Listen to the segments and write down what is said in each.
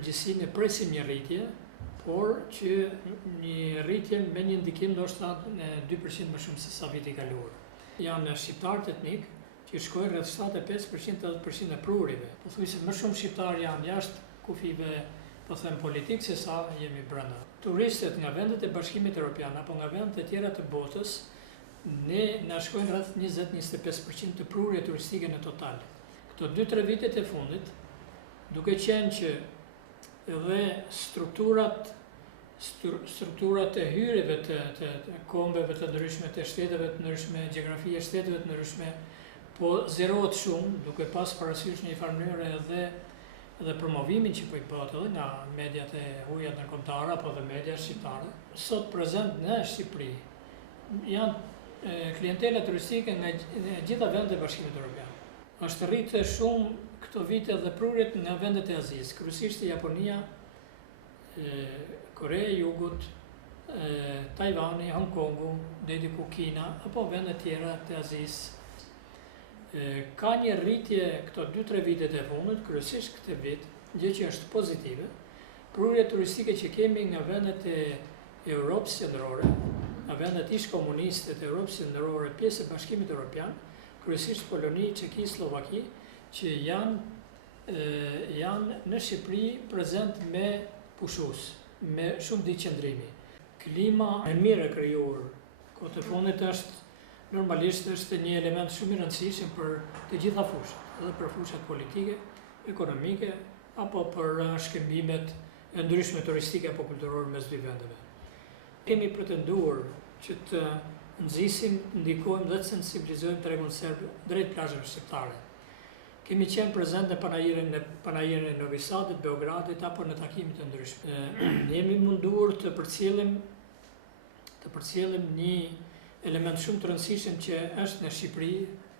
përgjithësi ne presim një rritje, por që një rritje me një ndikim ndoshta në 2% më shumë se sa viti i kaluar. Janë shqiptarët etnik që shkojnë rreth 75% e prurive. Pothuajse më shumë shqiptarë janë jashtë kufive, po them politik, se sa jemi brenda. Turistët nga vendet e Bashkimit Evropian apo nga vendet e tjera të botës, ne na shkojnë rreth 20-25% të prurje turistike në total. Këto 2-3 vitet e fundit, duke qenë që edhe strukturat e hyrjeve të kombeve të ndryshme, të shteteve të ndryshme, gjeografia e shteteve të ndryshme, po zerohet shumë, duke pas parasysh një farë mënyrë edhe promovimin që po i bëhet edhe nga mediat e huaja ndërkombëtare apo dhe media shqiptare. Sot prezent në Shqipëri janë klientela turistike nga gjitha vendet e Bashkimit Evropian. Është rritë shumë këto vite dhe prurjet nga vendet e Azisë, kryesisht Japonia, Korea e Jugut, Tajvani, Hong Kongu, deri ku Kina apo vende tjera të Azisë. Ka një rritje këto 2-3 vitet e fundit, kryesisht këtë vit, gjë që është pozitive. Prurjet turistike që kemi nga vendet e Europës Qendrore, nga vendet ish komuniste të Europës Qendrore, pjesë e Bashkimit Evropian, kryesisht Poloni, Çeki, Slovaki, që janë në Shqipëri prezent me pushues, me shumë diqëndrimi. Klima e mirë e krijuar kohët e fundit normalisht është një element shumë i rëndësishëm për të gjitha fushat, edhe për fushat politike, ekonomike, apo për shkëmbimet e ndryshme turistike apo kulturore mes dy vendeve. Kemi pretenduar që të nxisim, ndikojmë dhe të sensibilizojmë tregun serb drejt plazheve shqiptare. Kemi qenë prezent në panajirin e Novi Sadit, Beogradit apo në takime të ndryshme. Jemi munduar të përcjellim një element shumë të rëndësishëm që është në Shqipëri,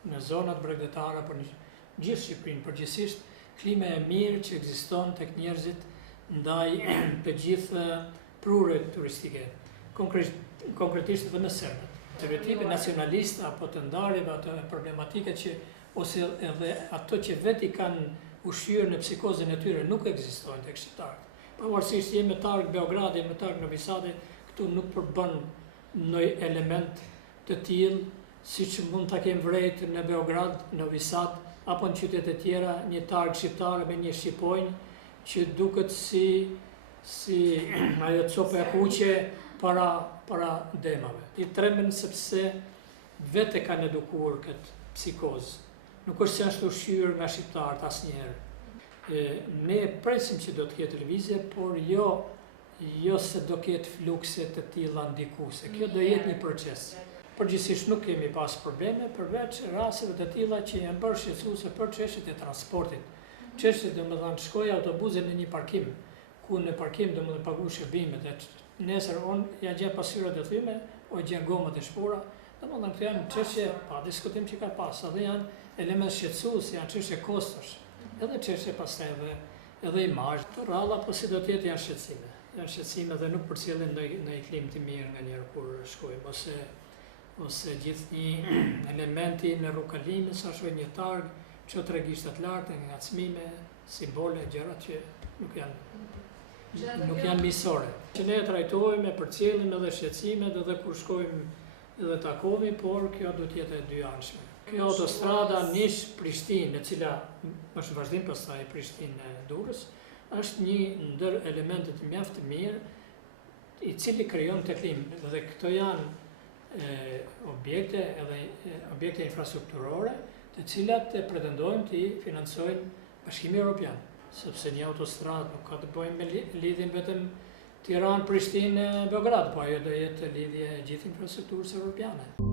në zonat bregdetare apo në gjithë Shqipërinë, përgjithsisht klima e mirë që ekziston tek njerëzit ndaj të gjithë prurjeve turistike, konkretisht edhe me serbët. Stereotipe nacionaliste apo të ndarjeve, ato problematike që ose edhe ato që vetë i kanë ushqyer në psikozën e tyre nuk ekzistojnë tek shqiptarët. Pavarësisht jemi me targ Beogradi, me targ Novi Sadi, këtu nuk përbën ndonjë element të tillë siç mund ta kemë vërejt në Beograd, Novi Sad apo në qytete tjera, një targ shqiptar me një shqiponjë që duket si ajo copa e kuqe para demave. I tremen sepse vetë kanë edukuar këtë psikozë. Nuk është se është ushqyer nga shqiptarët asnjëherë. Ne presim që do të ketë lëvizje, por jo se do ketë flukse të tilla ndikuese. Kjo do jetë një proces. Përgjithsisht nuk kemi pas probleme, përveç rasteve të tilla që janë bërë shqetësuese për çështjet e transportit. Çështjet domethënë shkoj autobusi në një parkim, ku në parkim domethënë pagu shërbimet, nesër ja gjen pasyrat e thyme, o gjen gomat e shpora, domethënë këto janë çështje pa diskutim që ka pas, edhe janë element shqetësues, janë çështje kostosh, edhe çështje pastaj edhe imazh. Të rralla po si do të jetë janë shqetësime. Janë shqetësime dhe nuk përcjellen ndonjë klim të mirë nganjëherë kur shkojmë, ose gjithnjë elementi në rrugëkalimin, sa shoj një targ, çdo tregishta të lartë, ngacmime, simbole, gjëra që nuk janë miqësore. Që ne trajtojmë, përcjellim edhe shqetësimet edhe kur shkojmë edhe takohemi, por kjo duhet të jetë e dyanshme. Kjo autostrada Nish-Prishtinë, e cila është vazhdim pastaj Prishtinë-Durrës, është një ndër elementet mjaft të mirë i cili krijon të klimë, dhe këto janë objekte infrastrukturore të cilat pretendojnë të financojnë Bashkimi Evropian, sepse një autostradë nuk ka të bëjë me lidhjen vetëm Tiranë-Prishtinë-Beograd, po ajo do jetë lidhje gjithë infrastrukturës evropiane.